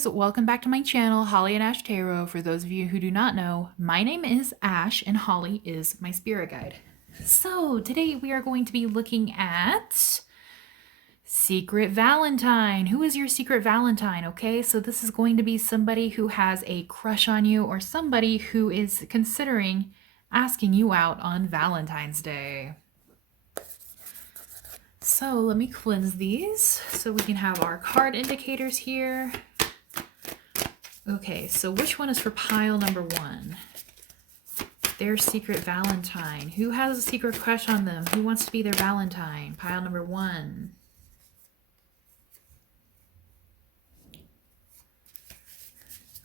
guys, welcome back to my channel, Holly and Ash Tarot. For those of you who do not know, my name is Ash and Holly is my spirit guide. So today we are going to be looking at Secret Valentine. Who is your secret Valentine? Okay, so this is going to be somebody who has a crush on you or somebody who is considering asking you out on Valentine's Day. So let me cleanse these so we can have our card indicators here. Okay, so which one is for pile number one? Their secret Valentine. Who has a secret crush on them? Who wants to be their Valentine? Pile number one.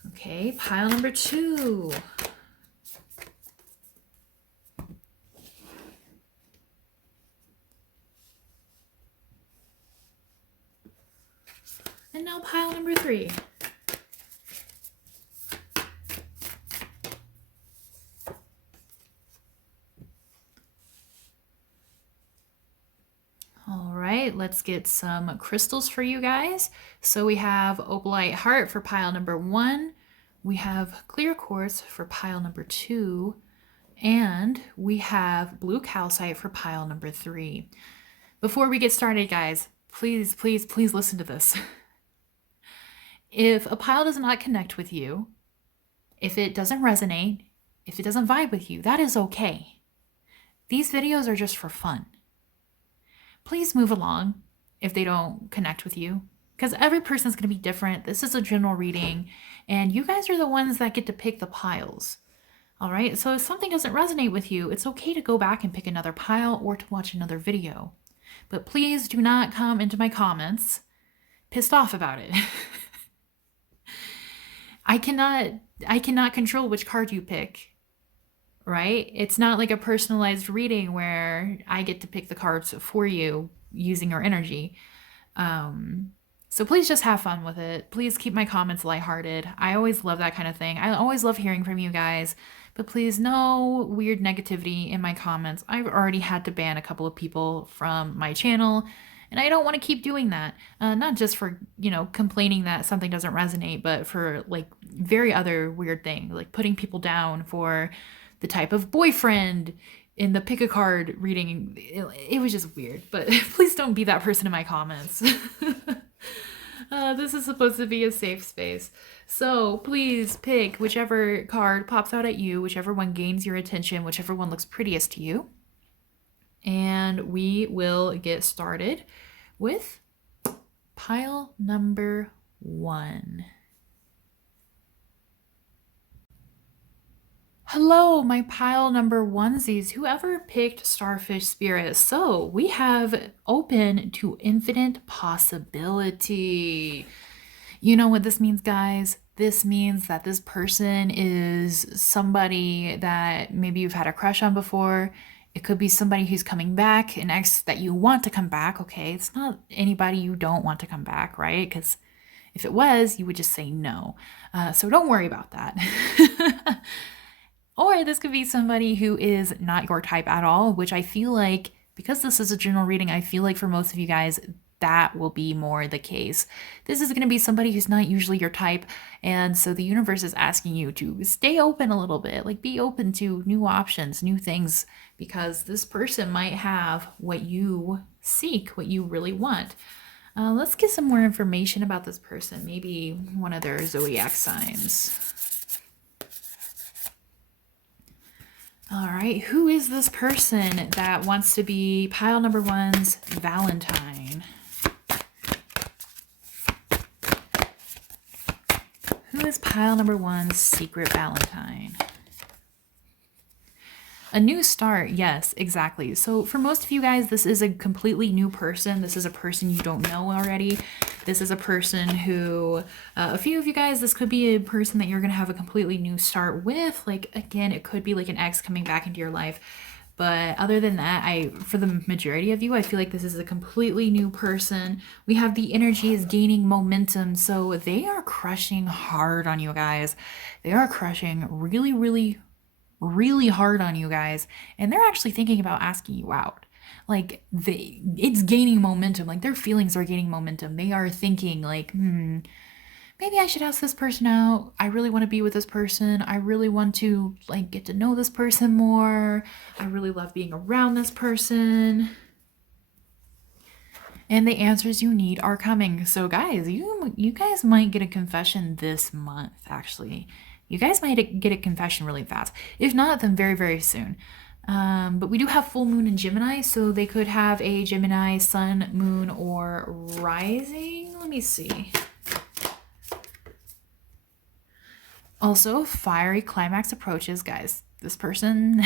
Okay, pile number two. And now pile number three. All right, let's get some crystals for you guys. So we have opalite heart for pile number one. We have clear quartz for pile number two. And we have blue calcite for pile number three. Before we get started, guys, please, please, please listen to this. If a pile does not connect with you, if it doesn't resonate, if it doesn't vibe with you, that is okay. These videos are just for fun. Please move along if they don't connect with you, because every person's going to be different. This is a general reading, and you guys are the ones that get to pick the piles. All right, so if something doesn't resonate with you, it's okay to go back and pick another pile or to watch another video. But please do not come into my comments pissed off about it. I cannot control which card you pick, right? It's not like a personalized reading where I get to pick the cards for you using your energy. So please just have fun with it. Please keep my comments lighthearted. I always love that kind of thing. I always love hearing from you guys, but please no weird negativity in my comments. I've already had to ban a couple of people from my channel, and I don't want to keep doing that. Not just for, complaining that something doesn't resonate, but for like very other weird thing, like putting people down for the type of boyfriend in the pick a card reading. It was just weird, but please don't be that person in my comments. This is supposed to be a safe space. So please pick whichever card pops out at you, whichever one gains your attention, whichever one looks prettiest to you. And we will get started with pile number one. Hello, my pile number onesies, whoever picked Starfish Spirit. So we have open to infinite possibility. You know what this means, guys? This means that this person is somebody that maybe you've had a crush on before. It could be somebody who's coming back, an ex that you want to come back, okay? It's not anybody you don't want to come back, right? Because if it was, you would just say no. So don't worry about that. Or this could be somebody who is not your type at all, which I feel like, because this is a general reading, I feel like for most of you guys, that will be more the case. This is going to be somebody who's not usually your type, and so the universe is asking you to stay open a little bit, like be open to new options, new things, because this person might have what you seek, what you really want. Let's get some more information about this person, maybe one of their zodiac signs. All right, who is this person that wants to be pile number one's Valentine? Who is pile number one's secret Valentine? A new start, yes, exactly. So for most of you guys, this is a completely new person. This is a person you don't know already. This is a person who, a few of you guys, this could be a person that you're going to have a completely new start with. Like, again, it could be like an ex coming back into your life. But other than that, for the majority of you, I feel like this is a completely new person. We have the energy is gaining momentum. So they are crushing hard on you guys. They are crushing really, really, really hard on you guys. And they're actually thinking about asking you out. Like it's gaining momentum. Like their feelings are gaining momentum. They are thinking like, maybe I should ask this person out. I really want to be with this person. I really want to like get to know this person more. I really love being around this person. And the answers you need are coming. So guys, you guys might get a confession this month, actually. You guys might get a confession really fast. If not, then very, very soon. But we do have full moon in Gemini, so they could have a Gemini sun, moon, or rising. Let me see. Also, fiery climax approaches, guys. This person,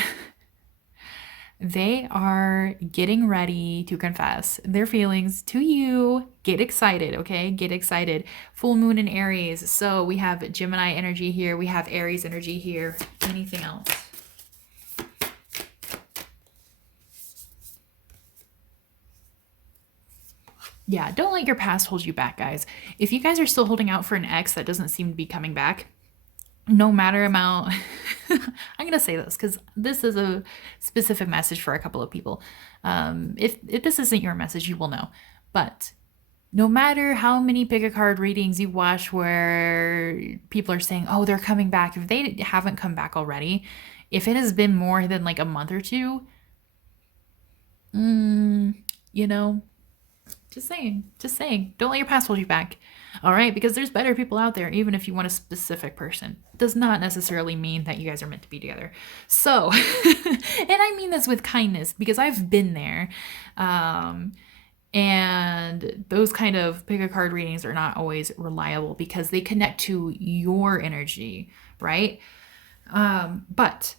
they are getting ready to confess their feelings to you. Get excited, okay? Get excited. Full moon in Aries. So we have Gemini energy here. We have Aries energy here. Anything else? Yeah, don't let your past hold you back, guys. If you guys are still holding out for an ex that doesn't seem to be coming back, no matter amount, I'm going to say this because this is a specific message for a couple of people. If this isn't your message, you will know. But no matter how many pick a card readings you watch where people are saying, oh, they're coming back, if they haven't come back already, if it has been more than like a month or two, you know, just saying, don't let your past hold you back. All right, because there's better people out there, even if you want a specific person. Does not necessarily mean that you guys are meant to be together. So, and I mean this with kindness because I've been there. And those kind of pick a card readings are not always reliable because they connect to your energy, right? But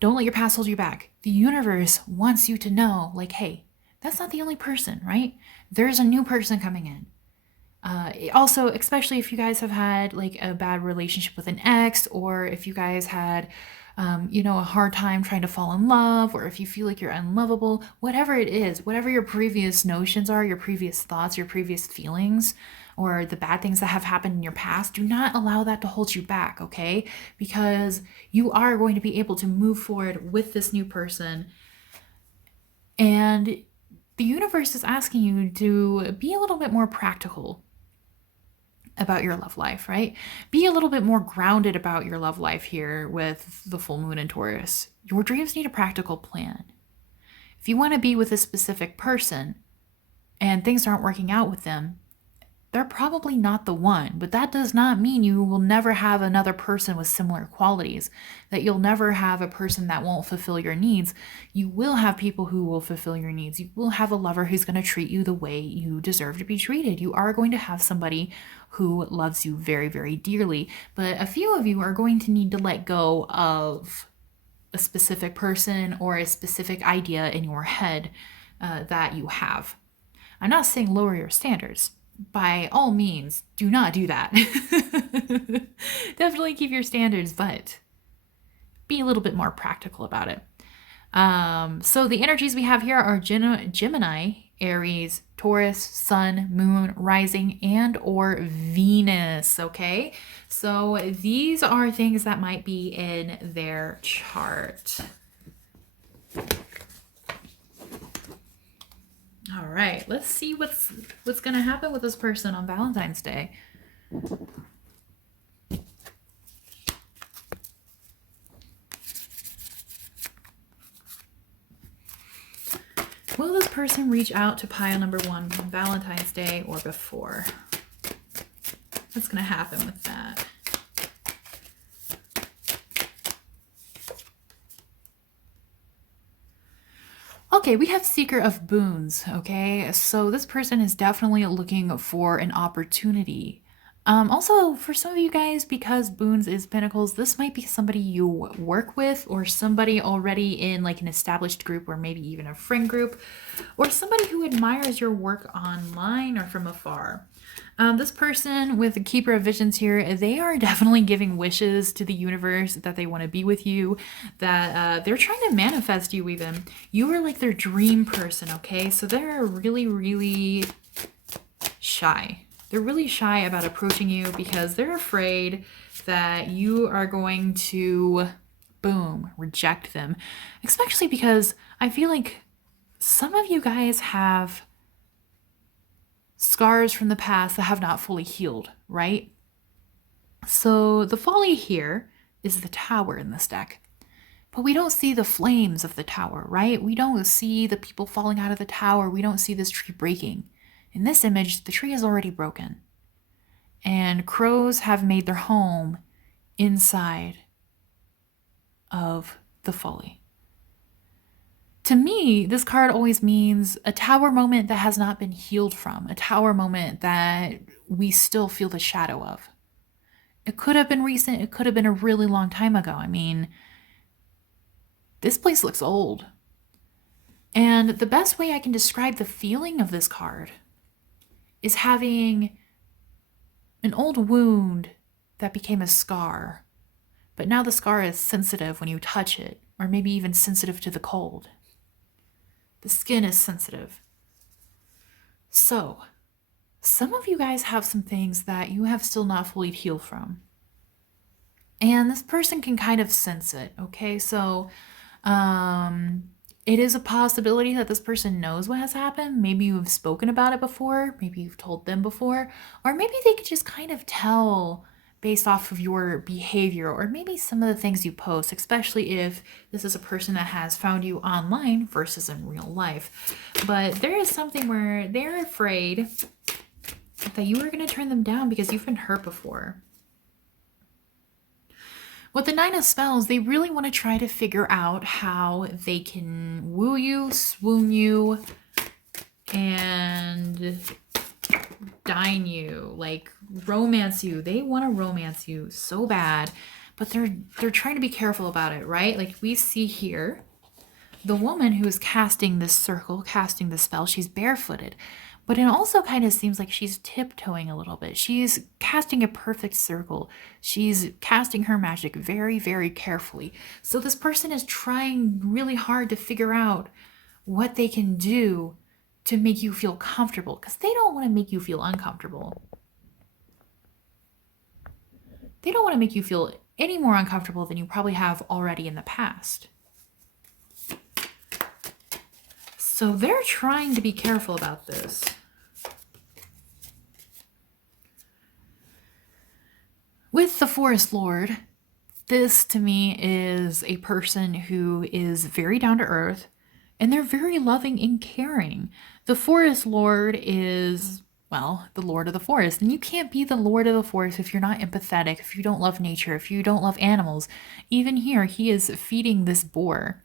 don't let your past hold you back. The universe wants you to know, like, hey, that's not the only person, right? There's a new person coming in. Also, especially if you guys have had like a bad relationship with an ex, or if you guys had, a hard time trying to fall in love, or if you feel like you're unlovable, whatever it is, whatever your previous notions are, your previous thoughts, your previous feelings, or the bad things that have happened in your past, do not allow that to hold you back, okay? Because you are going to be able to move forward with this new person. And the universe is asking you to be a little bit more practical about your love life, right? Be a little bit more grounded about your love life here with the full moon in Taurus. Your dreams need a practical plan. If you want to be with a specific person and things aren't working out with them, they're probably not the one, but that does not mean you will never have another person with similar qualities, that you'll never have a person that won't fulfill your needs. You will have people who will fulfill your needs. You will have a lover who's going to treat you the way you deserve to be treated. You are going to have somebody who loves you very, very dearly, but a few of you are going to need to let go of a specific person or a specific idea in your head that you have. I'm not saying lower your standards. By all means, do not do that. Definitely keep your standards, but be a little bit more practical about it. So the energies we have here are Gemini, Aries, Taurus, Sun, Moon, Rising, and or Venus, okay? So these are things that might be in their chart. All right, let's see what's going to happen with this person on Valentine's Day. Will this person reach out to pile number 1 on Valentine's Day or before? What's going to happen with that? Okay, we have Seeker of Boons, okay? So this person is definitely looking for an opportunity. Also, for some of you guys, because Boons is Pentacles, this might be somebody you work with or somebody already in like an established group or maybe even a friend group or somebody who admires your work online or from afar. This person with the Keeper of Visions here, they are definitely giving wishes to the universe that they want to be with you, that they're trying to manifest you even. You are like their dream person, okay? So they're really, really shy. They're really shy about approaching you because they're afraid that you are going to, boom, reject them. Especially because I feel like some of you guys have scars from the past that have not fully healed, right? So the folly here is the tower in this deck. But we don't see the flames of the tower, right? We don't see the people falling out of the tower. We don't see this tree breaking. In this image, the tree is already broken. And crows have made their home inside of the folly. To me, this card always means a tower moment that has not been healed from, a tower moment that we still feel the shadow of. It could have been recent, it could have been a really long time ago. I mean, this place looks old. And the best way I can describe the feeling of this card is having an old wound that became a scar, but now the scar is sensitive when you touch it, or maybe even sensitive to the cold. The skin is sensitive. So, some of you guys have some things that you have still not fully healed from. And this person can kind of sense it, okay? So, it is a possibility that this person knows what has happened. Maybe you've spoken about it before. Maybe you've told them before. Or maybe they could just kind of tell based off of your behavior, or maybe some of the things you post, especially if this is a person that has found you online versus in real life. But there is something where they're afraid that you are going to turn them down because you've been hurt before. With the Nine of Spells, they really want to try to figure out how they can woo you, swoon you, and dine you, like romance you. They want to romance you so bad, but they're trying to be careful about it, right? Like we see here, the woman who is casting this circle, casting the spell, she's barefooted. But it also kind of seems like she's tiptoeing a little bit. She's casting a perfect circle. She's casting her magic very, very carefully. So this person is trying really hard to figure out what they can do to make you feel comfortable, because they don't want to make you feel uncomfortable. They don't want to make you feel any more uncomfortable than you probably have already in the past. So they're trying to be careful about this. With the Forest Lord, this to me is a person who is very down to earth, and they're very loving and caring. The Forest Lord is, well, the Lord of the Forest. And you can't be the Lord of the Forest if you're not empathetic, if you don't love nature, if you don't love animals. Even here, he is feeding this boar.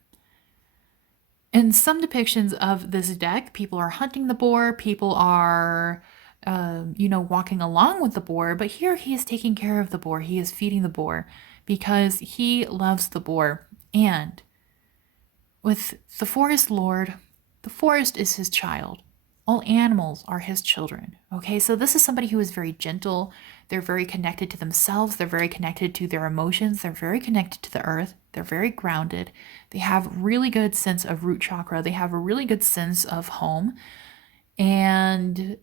In some depictions of this deck, people are hunting the boar, people are, walking along with the boar, but here he is taking care of the boar. He is feeding the boar because he loves the boar. And with the Forest Lord, the forest is his child. All animals are his children. Okay, so this is somebody who is very gentle. They're very connected to themselves. They're very connected to their emotions. They're very connected to the earth. They're very grounded. They have really good sense of root chakra. They have a really good sense of home. And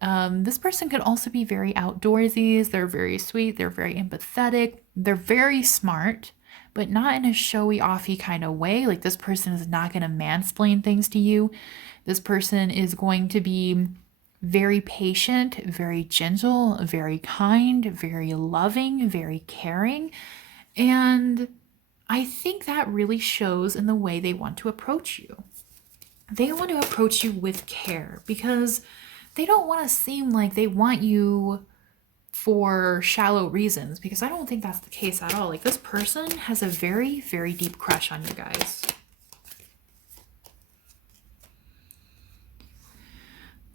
this person could also be very outdoorsy. They're very sweet. They're very empathetic. They're very smart, but not in a showy, offy kind of way. Like this person is not going to mansplain things to you. This person is going to be very patient, very gentle, very kind, very loving, very caring. And I think that really shows in the way they want to approach you. They want to approach you with care because they don't want to seem like they want you for shallow reasons, because I don't think that's the case at all. Like this person has a very, very deep crush on you guys.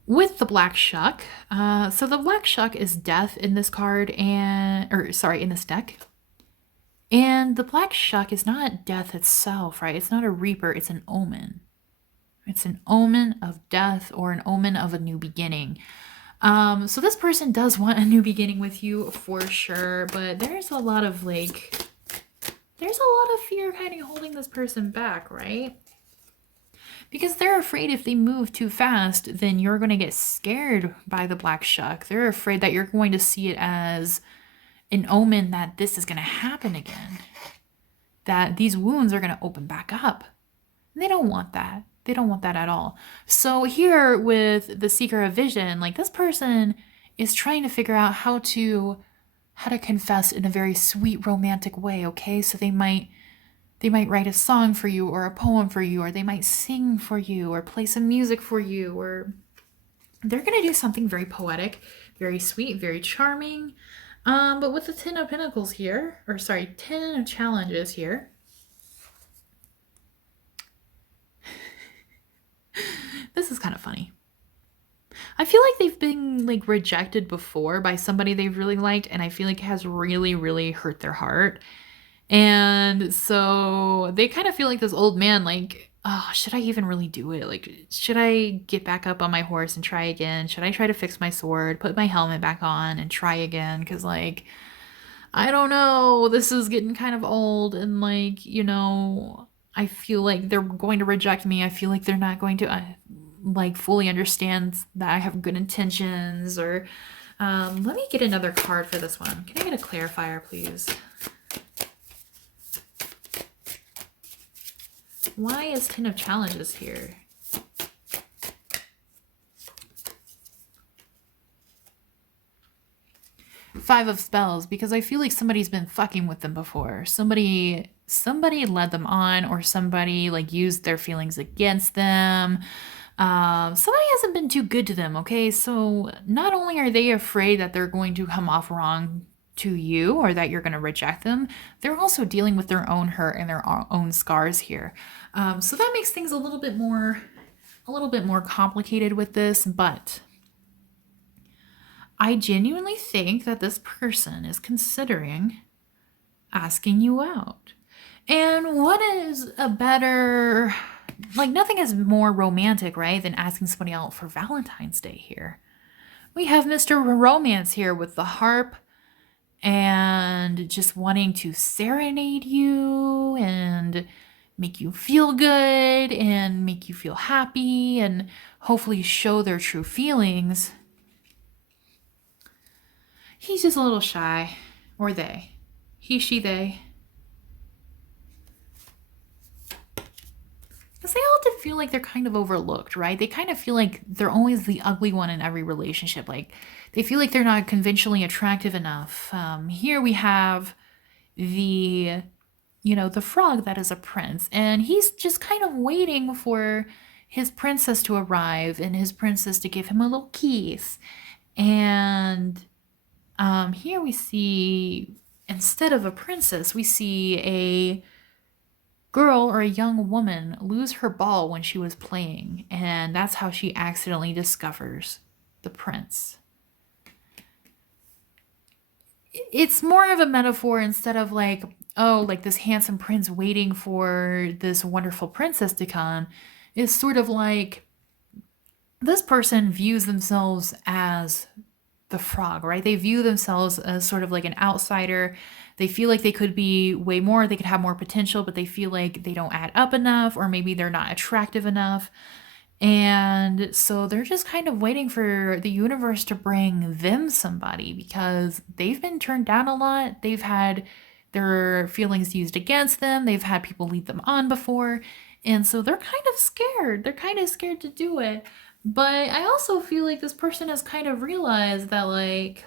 With the Black Shuck, so the Black Shuck is death in this card in this deck. And the Black Shuck is not death itself, right? It's not a reaper, it's an omen. It's an omen of death or an omen of a new beginning. So this person does want a new beginning with you for sure, but there's a lot of fear kind of holding this person back, right? Because they're afraid if they move too fast, then you're going to get scared by the Black Shuck. They're afraid that you're going to see it as an omen that this is going to happen again, that these wounds are going to open back up. And they don't want that. They don't want that at all. So here with the seeker of vision, like this person is trying to figure out how to confess in a very sweet romantic way, okay? So they might write a song for you or a poem for you, or they might sing for you or play some music for you, or they're going to do something very poetic, very sweet, very charming. But with the 10 of Pentacles here, or sorry, 10 of Challenges here, this is kind of funny. I feel like they've been like rejected before by somebody they've really liked, and I feel like it has really, really hurt their heart. And so they kind of feel like this old man, like, oh, should I even really do it? Like, should I get back up on my horse and try again? Should I try to fix my sword, put my helmet back on and try again? Because, like, I don't know, this is getting kind of old, and, like, I feel like they're going to reject me. I feel like they're not going to, like, fully understand that I have good intentions, or, let me get another card for this one. Can I get a clarifier, please? Why is 10 of Challenges here? Five of Spells, because I feel like somebody's been fucking with them before. Somebody led them on, or somebody like used their feelings against them. Somebody hasn't been too good to them, okay? So not only are they afraid that they're going to come off wrong to you, or that you're going to reject them, they're also dealing with their own hurt and their own scars here. So that makes things a little bit more complicated with this, but I genuinely think that this person is considering asking you out. And what is a better, like, nothing is more romantic, right, than asking somebody out for Valentine's Day here. We have Mr. Romance here with the harp and just wanting to serenade you and make you feel good and make you feel happy and hopefully show their true feelings. He's just a little shy. Or they. He, she, they. Because they often feel like they're kind of overlooked, right? They kind of feel like they're always the ugly one in every relationship. Like, they feel like they're not conventionally attractive enough. Here we have the frog that is a prince. And he's just kind of waiting for his princess to arrive and his princess to give him a little kiss. And here we see, instead of a princess, we see a girl or a young woman lose her ball when she was playing, and that's how she accidentally discovers the prince. It's more of a metaphor, instead of like, oh, like this handsome prince waiting for this wonderful princess to come. It's sort of like this person views themselves as the frog, right? They view themselves as sort of like an outsider. They feel like they could be way more, they could have more potential, but they feel like they don't add up enough, or maybe they're not attractive enough. And so they're just kind of waiting for the universe to bring them somebody, because they've been turned down a lot. They've had their feelings used against them. They've had people lead them on before. And so they're kind of scared. They're kind of scared to do it. But I also feel like this person has kind of realized that, like,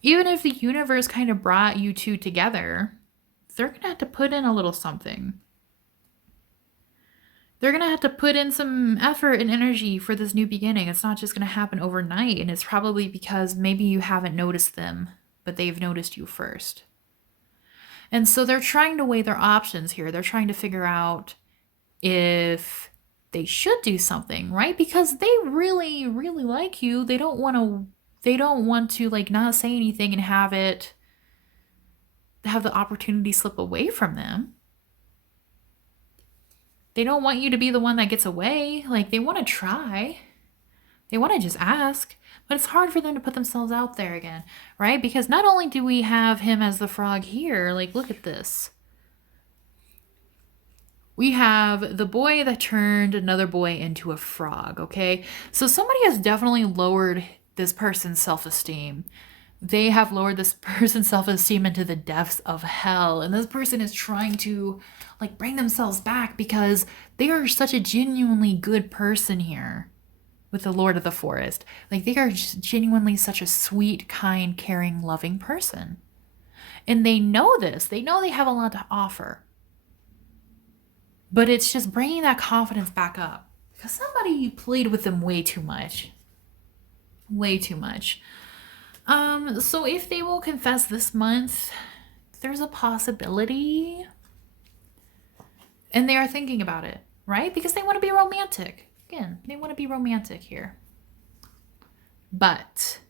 even if the universe kind of brought you two together, they're going to have to put in a little something. They're going to have to put in some effort and energy for this new beginning. It's not just going to happen overnight, and it's probably because maybe you haven't noticed them, but they've noticed you first. And so they're trying to weigh their options here. They're trying to figure out if they should do something, right? Because they really, really like you. They don't want to like not say anything and have the opportunity slip away from them. They don't want you to be the one that gets away. Like, they want to try. They want to just ask. But it's hard for them to put themselves out there again, right? Because not only do we have him as the frog here, like, look at this. We have the boy that turned another boy into a frog, okay? So somebody has definitely lowered this person's self-esteem. they have lowered this person's self-esteem into the depths of hell. And this person is trying to like bring themselves back because they are such a genuinely good person here with the Lord of the Forest. Like they are just genuinely such a sweet, kind, caring, loving person. And they know this. They know they have a lot to offer. But it's just bringing that confidence back up. Because somebody played with them way too much. Way too much. So if they will confess this month, there's a possibility. And they are thinking about it, right? Because they want to be romantic. Again, they want to be romantic here. But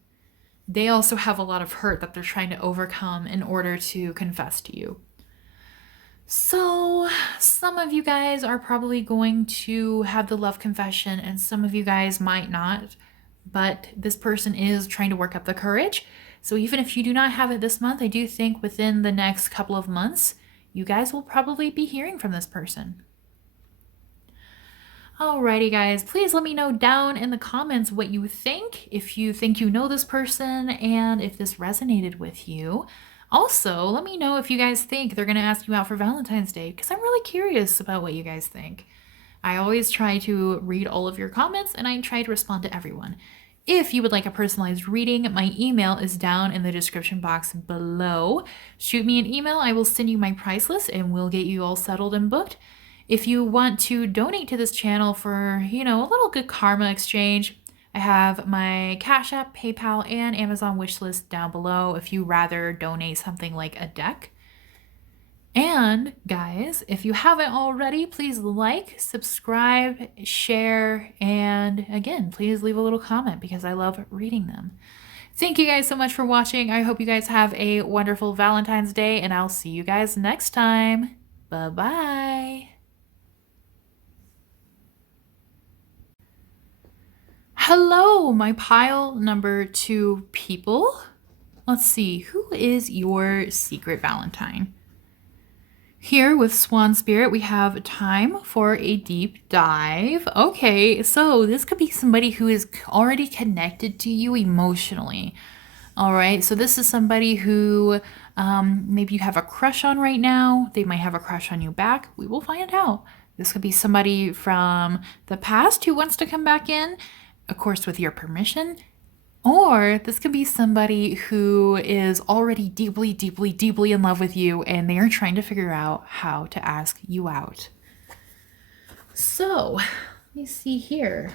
they also have a lot of hurt that they're trying to overcome in order to confess to you. So some of you guys are probably going to have the love confession and some of you guys might not. But this person is trying to work up the courage. So even if you do not have it this month, I do think within the next couple of months, you guys will probably be hearing from this person. Alrighty guys, please let me know down in the comments what you think, if you think you know this person and if this resonated with you. Also, let me know if you guys think they're going to ask you out for Valentine's Day, because I'm really curious about what you guys think. I always try to read all of your comments and I try to respond to everyone. If you would like a personalized reading, my email is down in the description box below. Shoot me an email, I will send you my price list and we'll get you all settled and booked. If you want to donate to this channel for, a little good karma exchange, I have my Cashapp, PayPal, and Amazon wishlist down below if you rather donate something like a deck. And guys, if you haven't already, please like, subscribe, share, and again, please leave a little comment because I love reading them. Thank you guys so much for watching. I hope you guys have a wonderful Valentine's Day, and I'll see you guys next time. Bye-bye. Hello, my pile number 2 people. Let's see, who is your secret Valentine? Here with Swan Spirit, we have time for a deep dive. Okay, so this could be somebody who is already connected to you emotionally. All right, so this is somebody who maybe you have a crush on right now. They might have a crush on you back. We will find out. This could be somebody from the past who wants to come back in, of course, with your permission. Or this could be somebody who is already deeply, deeply, deeply in love with you and they are trying to figure out how to ask you out. So, let me see here.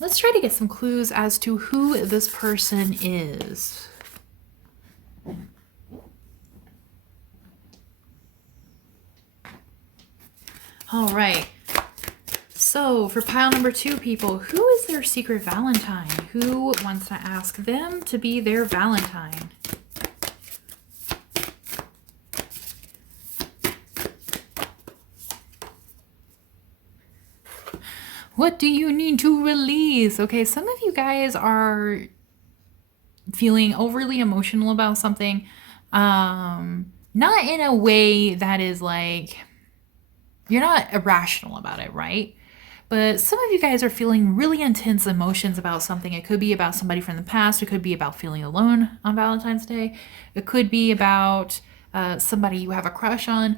Let's try to get some clues as to who this person is. All right. So for pile number 2 people, who is their secret Valentine? Who wants to ask them to be their Valentine? What do you need to release? Okay, some of you guys are feeling overly emotional about something. Not in a way that is like, you're not irrational about it, right? But some of you guys are feeling really intense emotions about something. It could be about somebody from the past. It could be about feeling alone on Valentine's Day. It could be about somebody you have a crush on.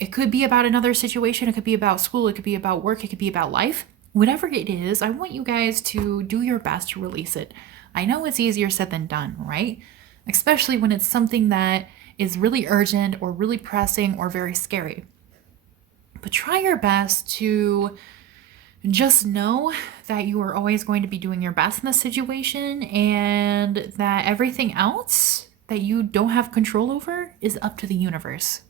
It could be about another situation. It could be about school. It could be about work. It could be about life. Whatever it is, I want you guys to do your best to release it. I know it's easier said than done, right? Especially when it's something that is really urgent or really pressing or very scary. But try your best to just know that you are always going to be doing your best in this situation and that everything else that you don't have control over is up to the universe.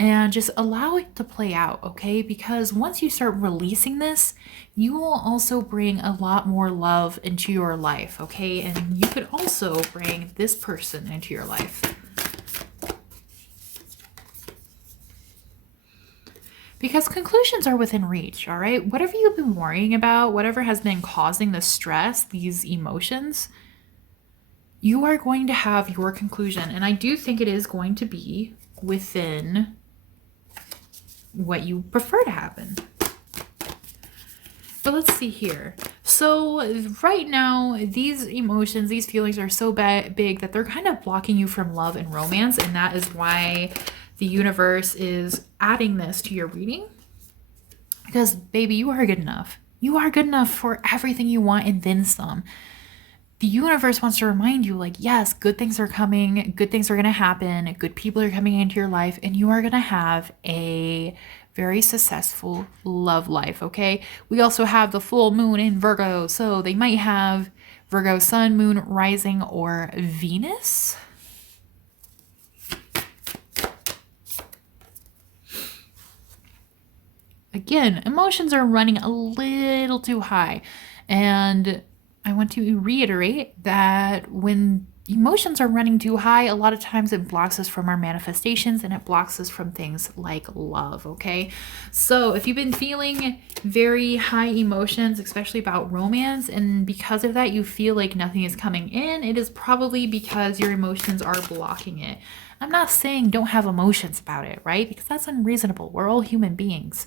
And just allow it to play out, okay? Because once you start releasing this, you will also bring a lot more love into your life, okay? And you could also bring this person into your life. Because conclusions are within reach, all right? Whatever you've been worrying about, whatever has been causing the stress, these emotions, you are going to have your conclusion. And I do think it is going to be within what you prefer to happen. But let's see here. So right now, these emotions, these feelings are so big that they're kind of blocking you from love and romance. And that is why the universe is adding this to your reading. Because, baby, you are good enough. You are good enough for everything you want and then some. The universe wants to remind you, like, yes, good things are coming, good things are going to happen, good people are coming into your life, and you are going to have a very successful love life, okay? We also have the full moon in Virgo, so they might have Virgo sun, moon, rising, or Venus. Again, emotions are running a little too high, and I want to reiterate that when emotions are running too high, a lot of times it blocks us from our manifestations and it blocks us from things like love, okay? So if you've been feeling very high emotions, especially about romance, and because of that you feel like nothing is coming in, it is probably because your emotions are blocking it. I'm not saying don't have emotions about it, right? Because that's unreasonable. We're all human beings.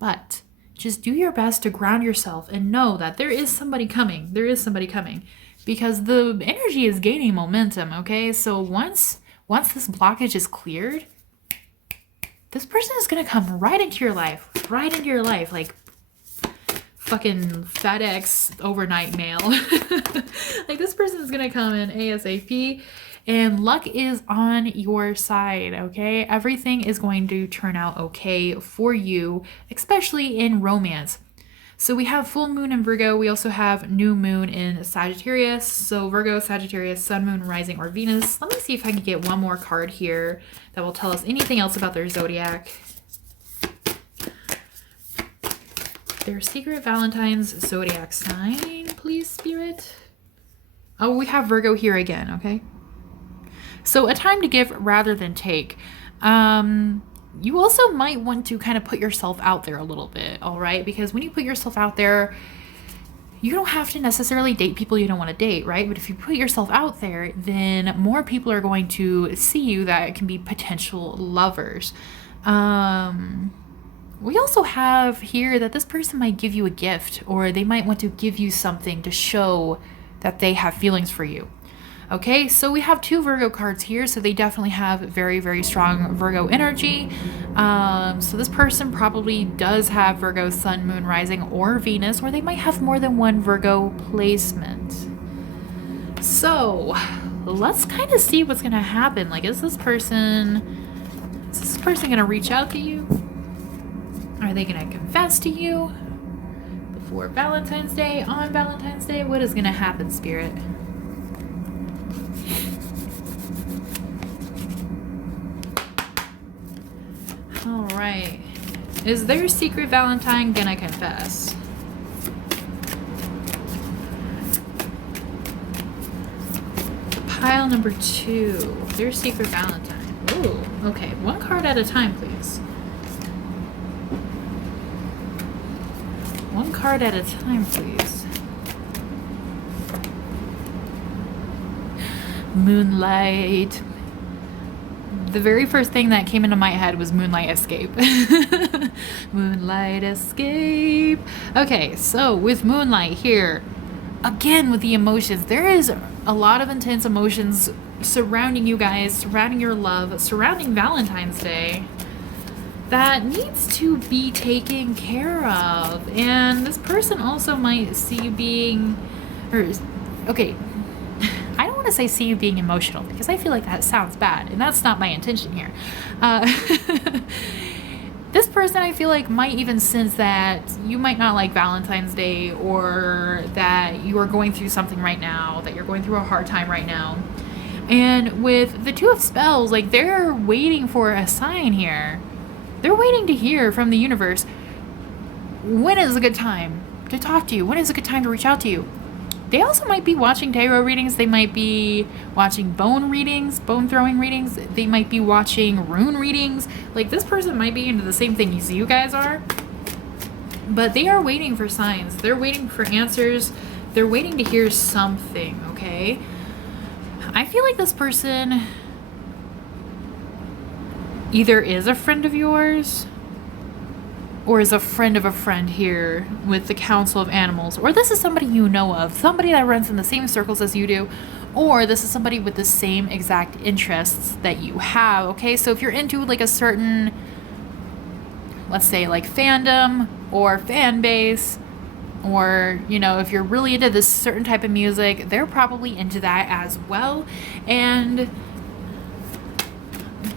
But just do your best to ground yourself and know that there is somebody coming. There is somebody coming. Because the energy is gaining momentum, okay? So once this blockage is cleared, this person is going to come right into your life. Right into your life. Like fucking FedEx overnight mail. Like this person is going to come in ASAP. And luck is on your side, okay? Everything is going to turn out okay for you, especially in romance. So we have full moon in Virgo. We also have new moon in Sagittarius. So Virgo, Sagittarius, sun, moon, rising, or Venus. Let me see if I can get one more card here that will tell us anything else about their zodiac. Their secret Valentine's zodiac sign, please, Spirit. Oh, we have Virgo here again, okay? So a time to give rather than take. You also might want to kind of put yourself out there a little bit, all right? Because when you put yourself out there, you don't have to necessarily date people you don't want to date, right? But if you put yourself out there, then more people are going to see you that can be potential lovers. We also have here that this person might give you a gift, or they might want to give you something to show that they have feelings for you. Okay, so we have 2 Virgo cards here, so they definitely have very, very strong Virgo energy. So this person probably does have Virgo sun, moon, rising, or Venus, or they might have more than one Virgo placement. So let's kind of see what's going to happen. Like, is this person going to reach out to you? Are they going to confess to you before Valentine's Day, on Valentine's Day? What is going to happen, Spirit? All right. Is their secret Valentine gonna confess? Pile number 2. Their secret Valentine. Ooh, okay. 1 card at a time, please. 1 card at a time, please. Moonlight. The very first thing that came into my head was Moonlight Escape. Moonlight Escape. Okay, so with Moonlight here, again with the emotions, there is a lot of intense emotions surrounding you guys, surrounding your love, surrounding Valentine's Day that needs to be taken care of. And this person also might see you being, okay, I don't want to say see you being emotional because I feel like that sounds bad, and that's not my intention here. This person, I feel like, might even sense that you might not like Valentine's Day, or that you are going through something right now, that you're going through a hard time right now. And with the 2 of Spells, like, they're waiting for a sign here. They're waiting to hear from the universe. When is a good time to talk to you? When is a good time to reach out to you? They also might be watching tarot readings. They might be watching bone readings, bone throwing readings. They might be watching rune readings. Like, this person might be into the same thing as you guys are. But they are waiting for signs. They're waiting for answers. They're waiting to hear something, okay? I feel like this person either is a friend of yours, or is a friend of a friend here with the Council of Animals, or this is somebody you know of, somebody that runs in the same circles as you do, or this is somebody with the same exact interests that you have, okay? So if you're into like a certain, let's say like fandom or fan base, or, you know, if you're really into this certain type of music, they're probably into that as well, and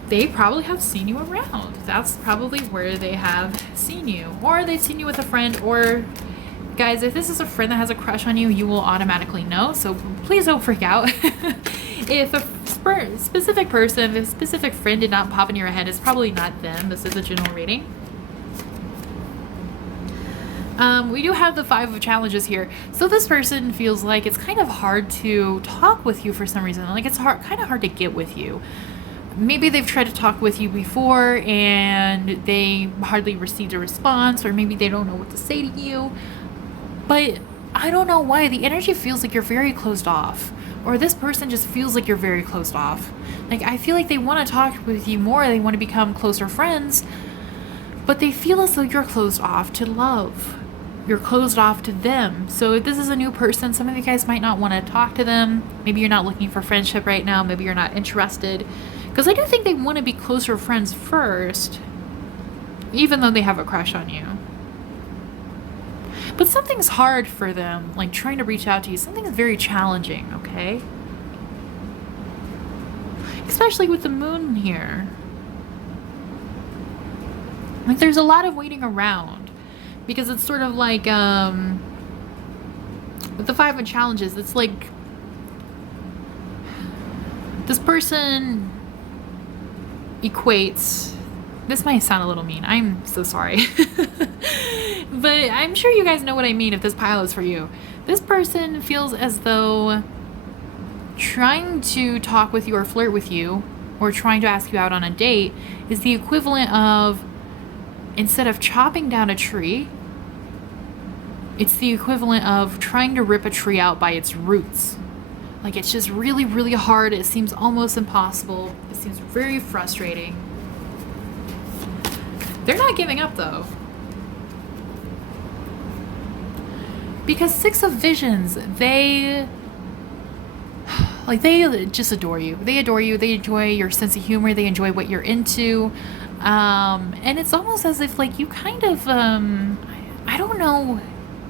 they probably have seen you around. That's probably where they have seen you, or they've seen you with a friend. Or guys, if this is a friend that has a crush on you, you will automatically know, so please don't freak out. If a specific person, if a specific friend did not pop in your head, it's probably not them. This is a general reading. We do have the 5 of challenges here. So this person feels like it's kind of hard to talk with you for some reason. Like it's kind of hard to get with you. Maybe they've tried to talk with you before and they hardly received a response, or maybe they don't know what to say to you. But I don't know why. The energy feels like you're very closed off, or this person just feels like you're very closed off. Like I feel like they want to talk with you more. They want to become closer friends, but they feel as though you're closed off to love. You're closed off to them. So if this is a new person, some of you guys might not want to talk to them. Maybe you're not looking for friendship right now. Maybe you're not interested. Because I do think they want to be closer friends first, even though they have a crush on you. But something's hard for them, like trying to reach out to you. Something's very challenging, okay? Especially with the moon here. Like there's a lot of waiting around. Because it's sort of like, with the 5 of challenges, it's like this person equates, this might sound a little mean, I'm so sorry, but I'm sure you guys know what I mean if this pile is for you. This person feels as though trying to talk with you or flirt with you, or trying to ask you out on a date, is the equivalent of, instead of chopping down a tree, it's the equivalent of trying to rip a tree out by its roots. Like it's just really, really hard. It seems almost impossible. It seems very frustrating. They're not giving up though. Because 6 of Visions, they just adore you. They adore you. They enjoy your sense of humor. They enjoy what you're into. And it's almost as if like you kind of, I don't know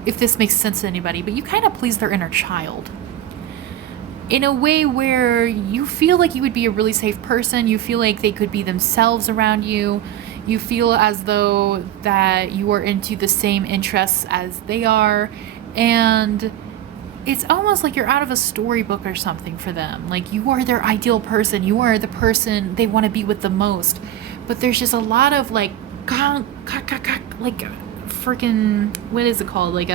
if this makes sense to anybody, but you kind of please their inner child in a way where you feel like you would be a really safe person. You feel like they could be themselves around you. You feel as though that you are into the same interests as they are. And it's almost like you're out of a storybook or something for them. Like you are their ideal person. You are the person they want to be with the most. But there's just a lot of like freaking, what is it called? Like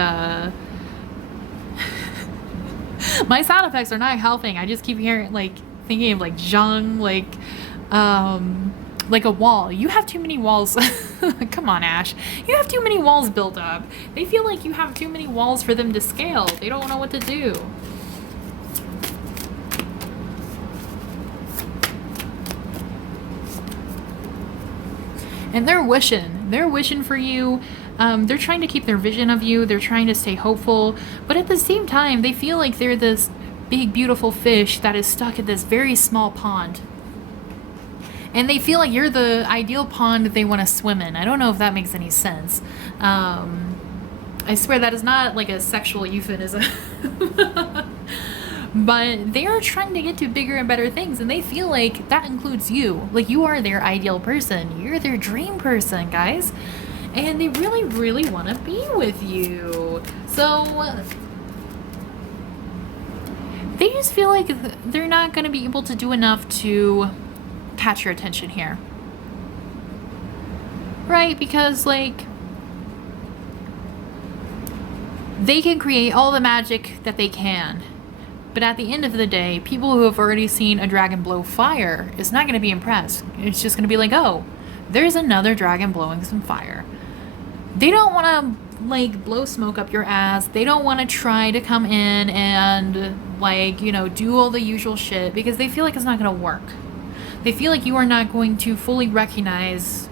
my sound effects are not helping. I just keep hearing, like, thinking of like zhang, like a wall. You have too many walls. Come on, Ash. You have too many walls built up. They feel like you have too many walls for them to scale. They don't know what to do. And they're wishing. They're wishing for you. They're trying to keep their vision of you. They're trying to stay hopeful. But at the same time, they feel like they're this big, beautiful fish that is stuck in this very small pond. And they feel like you're the ideal pond that they want to swim in. I don't know if that makes any sense. I swear that is not like a sexual euphemism. But they are trying to get to bigger and better things, and they feel like that includes you. Like you are their ideal person. You're their dream person, guys. And they really, really want to be with you. So they just feel like they're not going to be able to do enough to catch your attention here. Right? Because like they can create all the magic that they can. But at the end of the day, people who have already seen a dragon blow fire is not going to be impressed. It's just going to be like, oh, there's another dragon blowing some fire. They don't want to like blow smoke up your ass. They don't want to try to come in and like, you know, do all the usual shit because they feel like it's not going to work. They feel like you are not going to fully recognize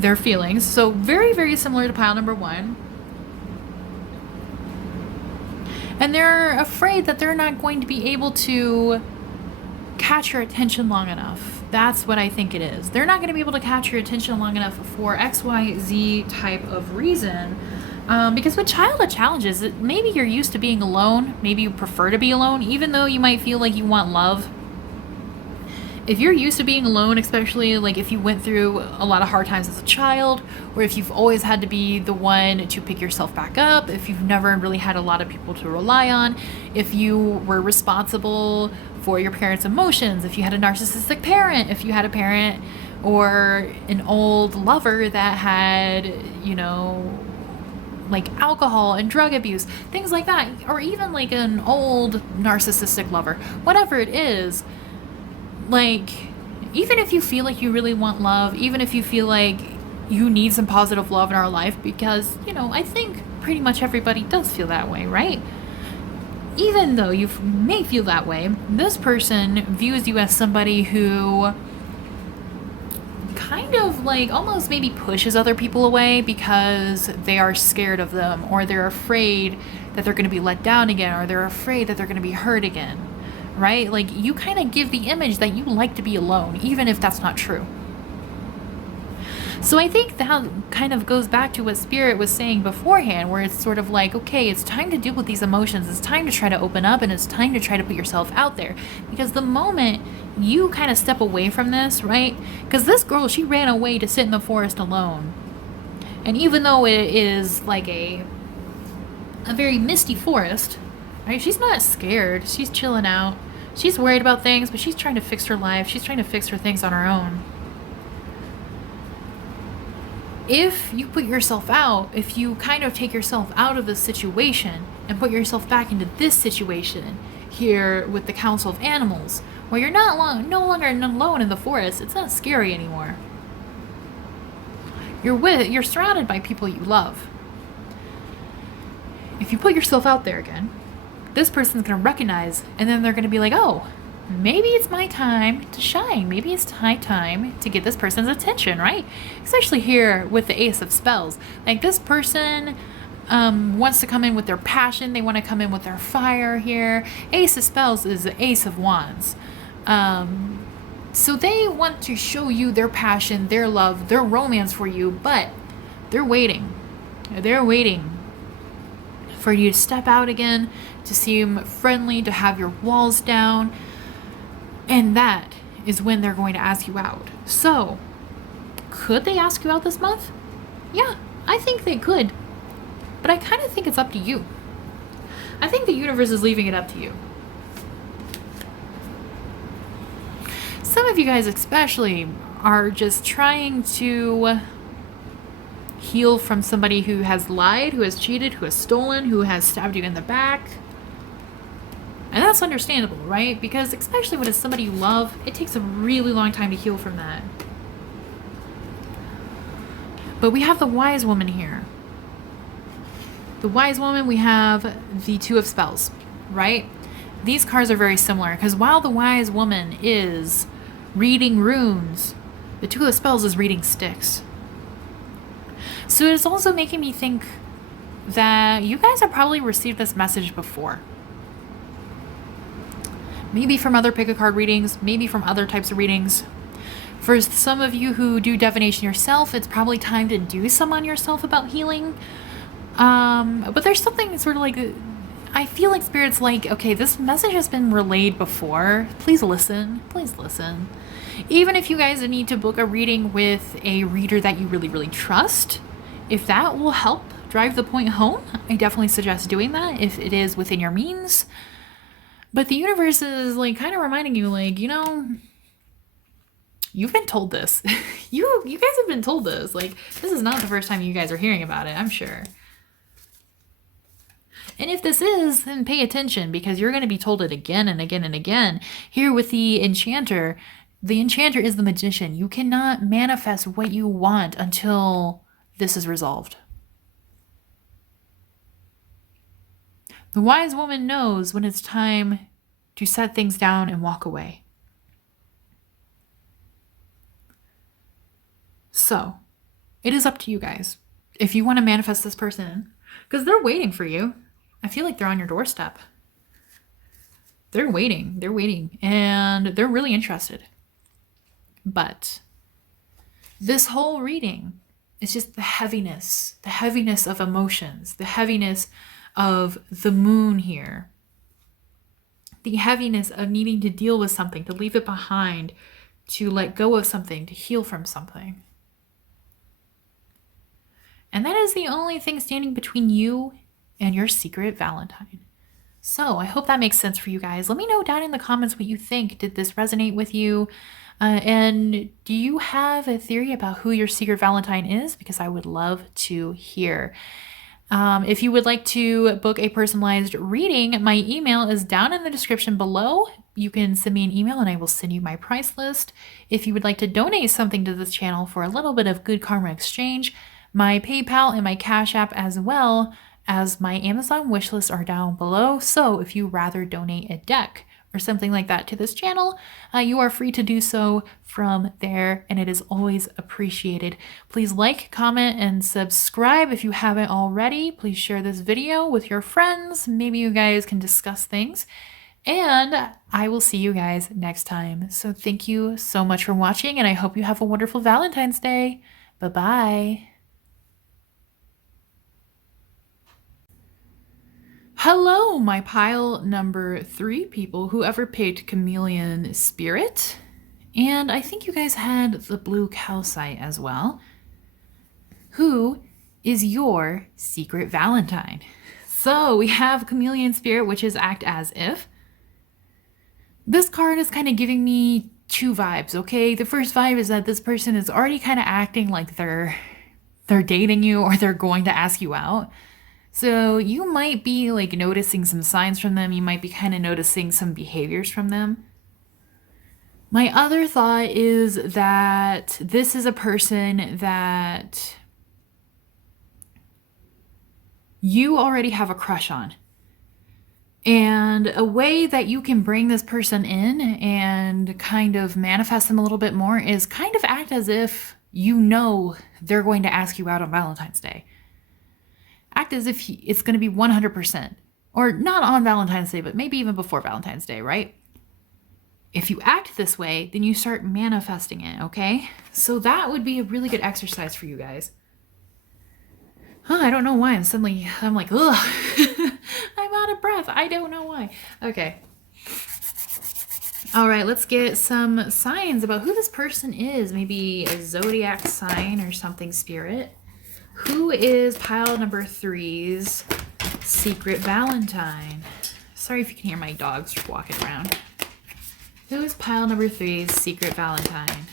their feelings. So very, very similar to pile number 1. And they're afraid that they're not going to be able to catch your attention long enough. That's what I think it is. They're not going to be able to catch your attention long enough for XYZ type of reason. Because with childhood challenges, maybe you're used to being alone. Maybe you prefer to be alone, even though you might feel like you want love. If you're used to being alone, especially like if you went through a lot of hard times as a child, or if you've always had to be the one to pick yourself back up, if you've never really had a lot of people to rely on, if you were responsible for your parents' emotions, if you had a narcissistic parent, if you had a parent or an old lover that had, like alcohol and drug abuse, things like that, or even like an old narcissistic lover, whatever it is, like, even if you feel like you really want love, even if you feel like you need some positive love in our life, because, I think pretty much everybody does feel that way, right? Even though you may feel that way, this person views you as somebody who kind of like almost maybe pushes other people away because they are scared of them, or they're afraid that they're going to be let down again, or they're afraid that they're going to be hurt again. Right? Like, you kind of give the image that you like to be alone, even if that's not true. So I think that kind of goes back to what Spirit was saying beforehand, where it's sort of like, okay, it's time to deal with these emotions. It's time to try to open up, and it's time to try to put yourself out there. Because the moment you kind of step away from this, right? Because this girl, she ran away to sit in the forest alone. And even though it is like a very misty forest, right? She's not scared. She's chilling out. She's worried about things, but she's trying to fix her life. She's trying to fix her things on her own. If you put yourself out, if you kind of take yourself out of this situation and put yourself back into this situation here with the Council of Animals, where you're no longer alone in the forest, it's not scary anymore. You're surrounded by people you love. If you put yourself out there again, this person's going to recognize, and then they're going to be like, oh, maybe it's my time to shine. Maybe it's my time to get this person's attention, right? Especially here with the Ace of Spells. Like, this person wants to come in with their passion. They want to come in with their fire here. Ace of Spells is the Ace of Wands. So they want to show you their passion, their love, their romance for you, but they're waiting. They're waiting for you to step out again, to seem friendly, to have your walls down. And that is when they're going to ask you out. So, could they ask you out this month? Yeah, I think they could. But I kind of think it's up to you. I think the universe is leaving it up to you. Some of you guys especially are just trying to heal from somebody who has lied, who has cheated, who has stolen, who has stabbed you in the back. And that's understandable, right? Because especially when it's somebody you love, it takes a really long time to heal from that. But we have the Wise Woman here. The Wise Woman, we have the Two of Spells, right? These cards are very similar, because while the Wise Woman is reading runes, the Two of Spells is reading sticks. So it's also making me think that you guys have probably received this message before. Maybe from other pick-a-card readings, maybe from other types of readings. For some of you who do divination yourself, it's probably time to do some on yourself about healing. But there's something sort of like, I feel like Spirit's like, okay, this message has been relayed before. Please listen. Please listen. Even if you guys need to book a reading with a reader that you really, really trust, if that will help drive the point home, I definitely suggest doing that if it is within your means. But the universe is like kind of reminding you, like, you've been told this. you guys have been told this. Like, this is not the first time you guys are hearing about it, I'm sure. And if this is, then pay attention, because you're going to be told it again and again and again. Here with the Enchanter is the magician. You cannot manifest what you want until this is resolved. The Wise Woman knows when it's time to set things down and walk away. So, It is up to you guys. If you want to manifest this person, because they're waiting for you. I feel like they're on your doorstep. They're waiting, and they're really interested. But this whole reading is just the heaviness of emotions, the heaviness of the moon here, the heaviness of needing to deal with something, to leave it behind, to let go of something, to heal from something. And that is the only thing standing between you and your secret Valentine. So I hope that makes sense for you guys. Let me know down in the comments what you think. Did this resonate with you? And do you have a theory about who your secret Valentine is? Because I would love to hear. If you would like to book a personalized reading, my email is down in the description below. You can send me an email and I will send you my price list. If you would like to donate something to this channel for a little bit of good karma exchange, my PayPal and my Cash App, as well as my Amazon wishlist, are down below. So if you rather donate a deck or something like that to this channel, you are free to do so from there, and it is always appreciated. Please like, comment, and subscribe if you haven't already. Please share this video with your friends. Maybe you guys can discuss things, and I will see you guys next time. So thank you so much for watching, and I hope you have a wonderful Valentine's Day. Bye-bye. Hello, my pile number 3 people, whoever picked Chameleon Spirit. And I think you guys had the blue calcite as well. Who is your secret Valentine? So we have Chameleon Spirit, which is act as if. This card is kind of giving me 2 vibes, okay? The first vibe is that this person is already kind of acting like they're dating you, or they're going to ask you out. So you might be like noticing some signs from them. You might be kind of noticing some behaviors from them. My other thought is that this is a person that you already have a crush on. And a way that you can bring this person in and kind of manifest them a little bit more is kind of act as if you know they're going to ask you out on Valentine's Day. Act as if it's going to be 100%, or not on Valentine's Day, but maybe even before Valentine's Day, right? If you act this way, then you start manifesting it, okay? So that would be a really good exercise for you guys. I don't know why I'm like, ugh, I'm out of breath. I don't know why. Okay. All right, let's get some signs about who this person is. Maybe a zodiac sign or something, Spirit. Who is pile number 3's secret Valentine? Sorry if you can hear my dogs walking around. Who is pile number 3's secret Valentine?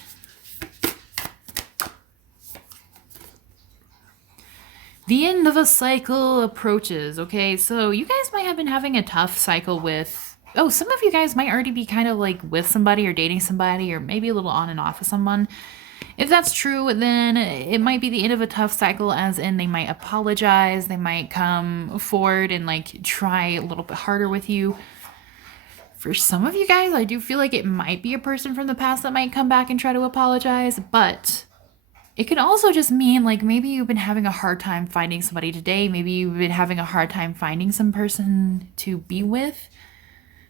The end of a cycle approaches. Okay, so you guys might have been having a tough cycle with... Oh, some of you guys might already be kind of like with somebody or dating somebody, or maybe a little on and off with someone. If that's true, then it might be the end of a tough cycle, as in they might apologize, they might come forward and like try a little bit harder with you. For some of you guys, I do feel like it might be a person from the past that might come back and try to apologize, but it could also just mean like maybe you've been having a hard time finding somebody today. Maybe you've been having a hard time finding some person to be with.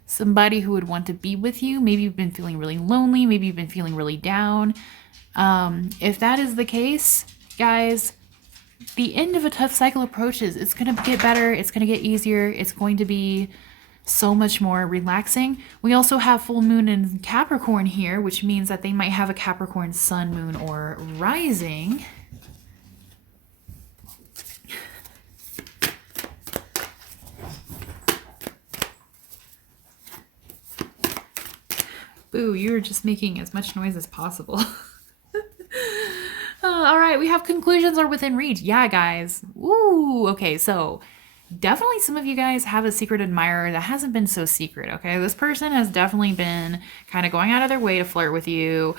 Somebody who would want to be with you. Maybe you've been feeling really lonely. Maybe you've been feeling really down. If that is the case, guys, the end of a tough cycle approaches. It's going to get better. It's going to get easier. It's going to be so much more relaxing. We also have full moon in Capricorn here, which means that they might have a Capricorn sun, moon, or rising. Boo, you're just making as much noise as possible. All right, we have conclusions are within reach. Yeah, guys. Ooh, okay, so definitely some of you guys have a secret admirer that hasn't been so secret, okay? This person has definitely been kind of going out of their way to flirt with you.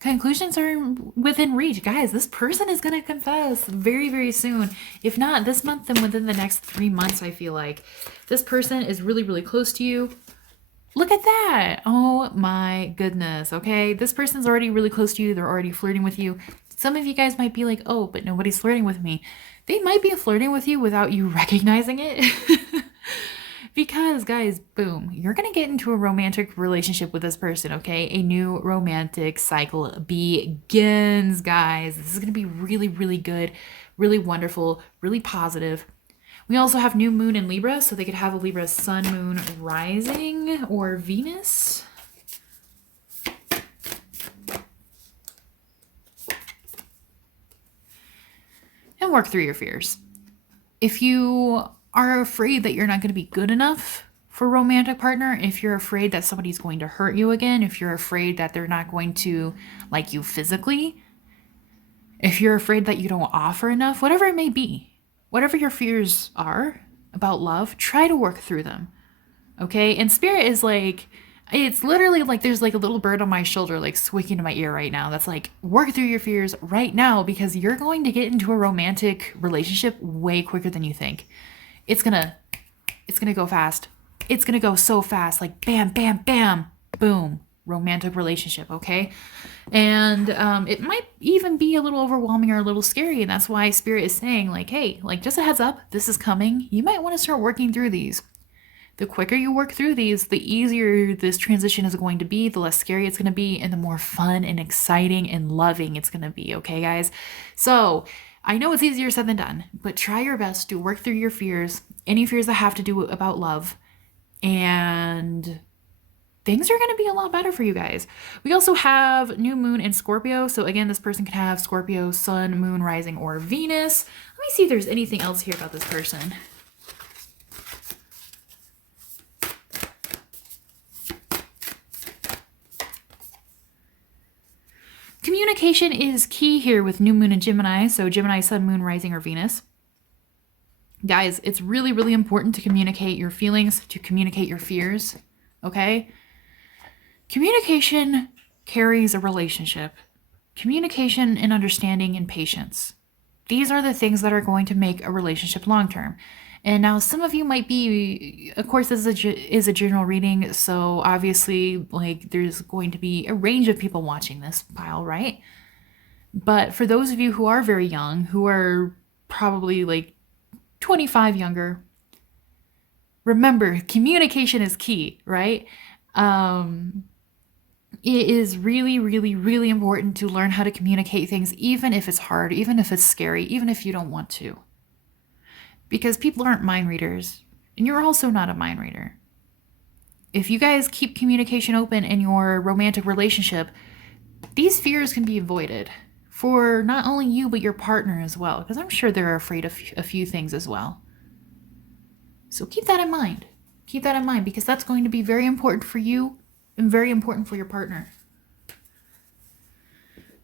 Conclusions are within reach. Guys, this person is going to confess very, very soon. If not this month, then within the next 3 months, I feel like. This person is really, really close to you. Look at that. Oh my goodness. Okay. This person's already really close to you. They're already flirting with you. Some of you guys might be like, oh, but nobody's flirting with me. They might be flirting with you without you recognizing it. Because, guys, boom, you're going to get into a romantic relationship with this person, okay? A new romantic cycle begins, guys. This is going to be really, really good, really wonderful, really positive. We also have new moon in Libra, so they could have a Libra sun, moon, rising, or Venus. And work through your fears. If you are afraid that you're not going to be good enough for a romantic partner, if you're afraid that somebody's going to hurt you again, if you're afraid that they're not going to like you physically, if you're afraid that you don't offer enough, whatever it may be, whatever your fears are about love, try to work through them. Okay? And spirit is like, it's literally like there's like a little bird on my shoulder like squeaking in my ear right now. That's like, work through your fears right now, because you're going to get into a romantic relationship way quicker than you think. It's gonna go fast. It's gonna go so fast, like bam, bam, bam, boom, romantic relationship, okay? And it might even be a little overwhelming or a little scary, and that's why Spirit is saying like, hey, like just a heads up, this is coming. You might want to start working through these. The quicker you work through these, the easier this transition is going to be, the less scary it's going to be, and the more fun and exciting and loving it's going to be, okay, guys? So I know it's easier said than done, but try your best to work through your fears, any fears that have to do about love, and things are going to be a lot better for you guys. We also have new moon in Scorpio. So again, this person can have Scorpio, sun, moon, rising, or Venus. Let me see if there's anything else here about this person. Communication is key here with new moon in Gemini. So Gemini, sun, moon, rising, or Venus. Guys, it's really, really important to communicate your feelings, to communicate your fears, okay? Communication carries a relationship. Communication and understanding and patience. These are the things that are going to make a relationship long-term. And now some of you might be, of course, this is a general reading, so obviously, like, there's going to be a range of people watching this pile, right? But for those of you who are very young, who are probably like 25 younger, remember, communication is key, right? It is really, really, really important to learn how to communicate things, even if it's hard, even if it's scary, even if you don't want to. Because people aren't mind readers, and you're also not a mind reader. If you guys keep communication open in your romantic relationship, these fears can be avoided for not only you, but your partner as well, because I'm sure they're afraid of a few things as well. So keep that in mind. Keep that in mind, because that's going to be very important for you and very important for your partner.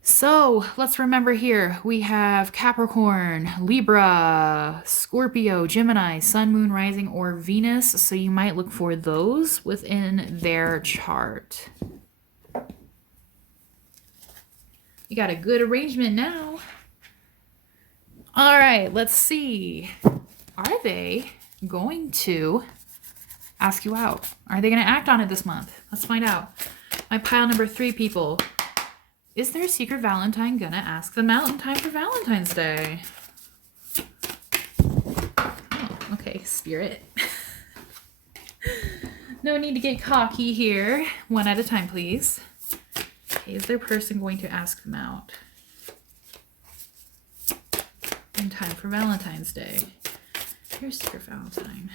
So let's remember here, we have Capricorn, Libra, Scorpio, Gemini, Sun, Moon, Rising, or Venus. So you might look for those within their chart. You got a good arrangement now. All right, let's see. Are they going to ask you out? Are they going to act on it this month? Let's find out. My pile number 3 people. Is their secret Valentine gonna ask them out in time for Valentine's Day? Oh, okay, Spirit. No need to get cocky here. One at a time, please. Okay, is their person going to ask them out in time for Valentine's Day? Here's secret Valentine.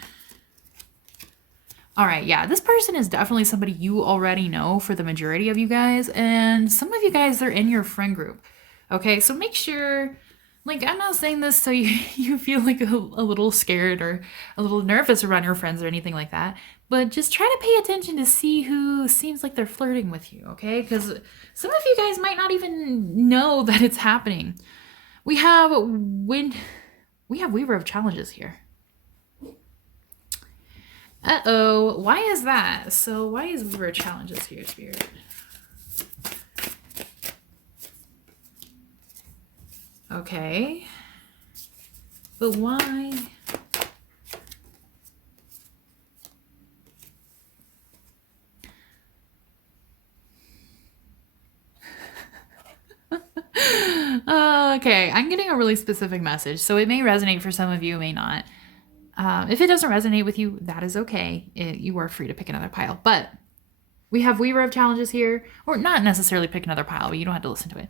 All right, yeah, this person is definitely somebody you already know for the majority of you guys, and some of you guys are in your friend group, okay? So make sure, like, I'm not saying this so you feel like a little scared or a little nervous around your friends or anything like that, but just try to pay attention to see who seems like they're flirting with you, okay? Because some of you guys might not even know that it's happening. We have Weaver of Challenges here. Uh-oh, why is that? So why is Weaver Challenges here, Spirit? Okay. But why? Okay, I'm getting a really specific message, so it may resonate for some of you, it may not. If it doesn't resonate with you, that is okay. You are free to pick another pile. But we have Weaver of Challenges here, or not necessarily pick another pile, but you don't have to listen to it.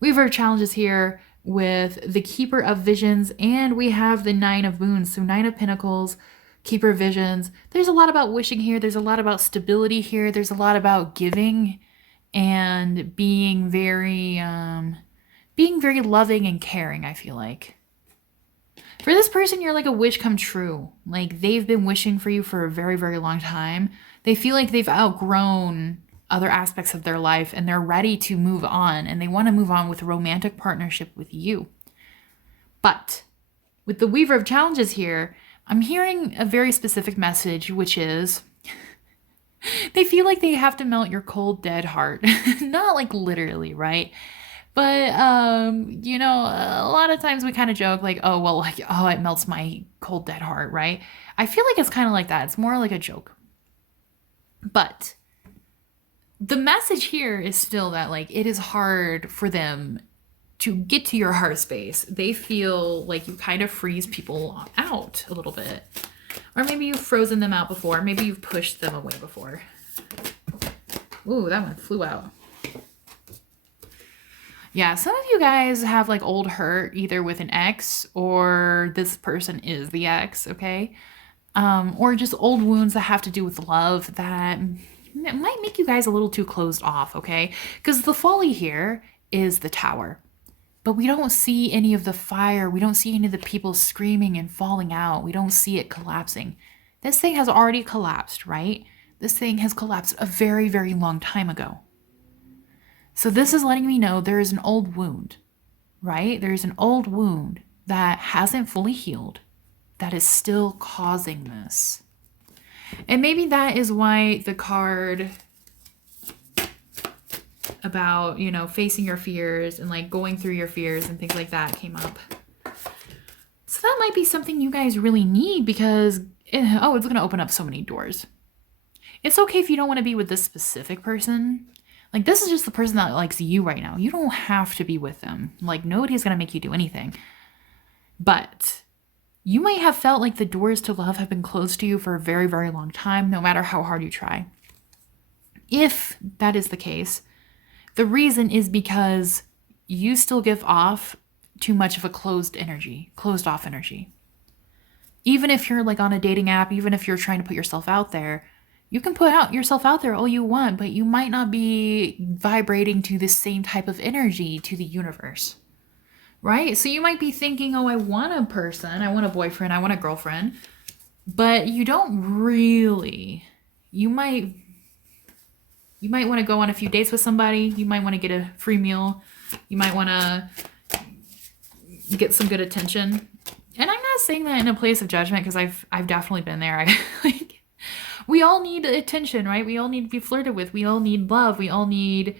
Weaver of Challenges here with the Keeper of Visions, and we have the Nine of Moons. So 9 of Pentacles, Keeper of Visions. There's a lot about wishing here. There's a lot about stability here. There's a lot about giving and being very loving and caring, I feel like. For this person, you're like a wish come true. Like they've been wishing for you for a very, very long time. They feel like they've outgrown other aspects of their life and they're ready to move on, and they want to move on with a romantic partnership with you. But with the Weaver of Challenges here, I'm hearing a very specific message, which is they feel like they have to melt your cold, dead heart. Not like literally, right? But, you know, a lot of times we kind of joke like, oh, well, like, oh, it melts my cold, dead heart, right? I feel like it's kind of like that. It's more like a joke. But the message here is still that, like, it is hard for them to get to your heart space. They feel like you kind of freeze people out a little bit. Or maybe you've frozen them out before. Maybe you've pushed them away before. Ooh, that one flew out. Yeah, some of you guys have like old hurt either with an ex or this person is the ex, okay? Or just old wounds that have to do with love that might make you guys a little too closed off, okay? Because the folly here is the Tower. But we don't see any of the fire. We don't see any of the people screaming and falling out. We don't see it collapsing. This thing has already collapsed, right? This thing has collapsed a very, very long time ago. So this is letting me know there is an old wound, right? There's an old wound that hasn't fully healed that is still causing this. And maybe that is why the card about, you know, facing your fears and like going through your fears and things like that came up. So that might be something you guys really need because, it's going to open up so many doors. It's okay if you don't want to be with this specific person. Like, this is just the person that likes you right now. You don't have to be with them. Like, nobody's going to make you do anything. But you might have felt like the doors to love have been closed to you for a very, very long time, no matter how hard you try. If that is the case, the reason is because you still give off too much of a closed off energy. Even if you're like on a dating app, even if you're trying to put yourself out there, you can put yourself out there all you want, but you might not be vibrating to the same type of energy to the universe, right? So you might be thinking, oh, I want a person, I want a boyfriend, I want a girlfriend, but you don't really. You might want to go on a few dates with somebody. You might want to get a free meal. You might want to get some good attention. And I'm not saying that in a place of judgment because I've definitely been there. We all need attention, right? We all need to be flirted with. We all need love. We all need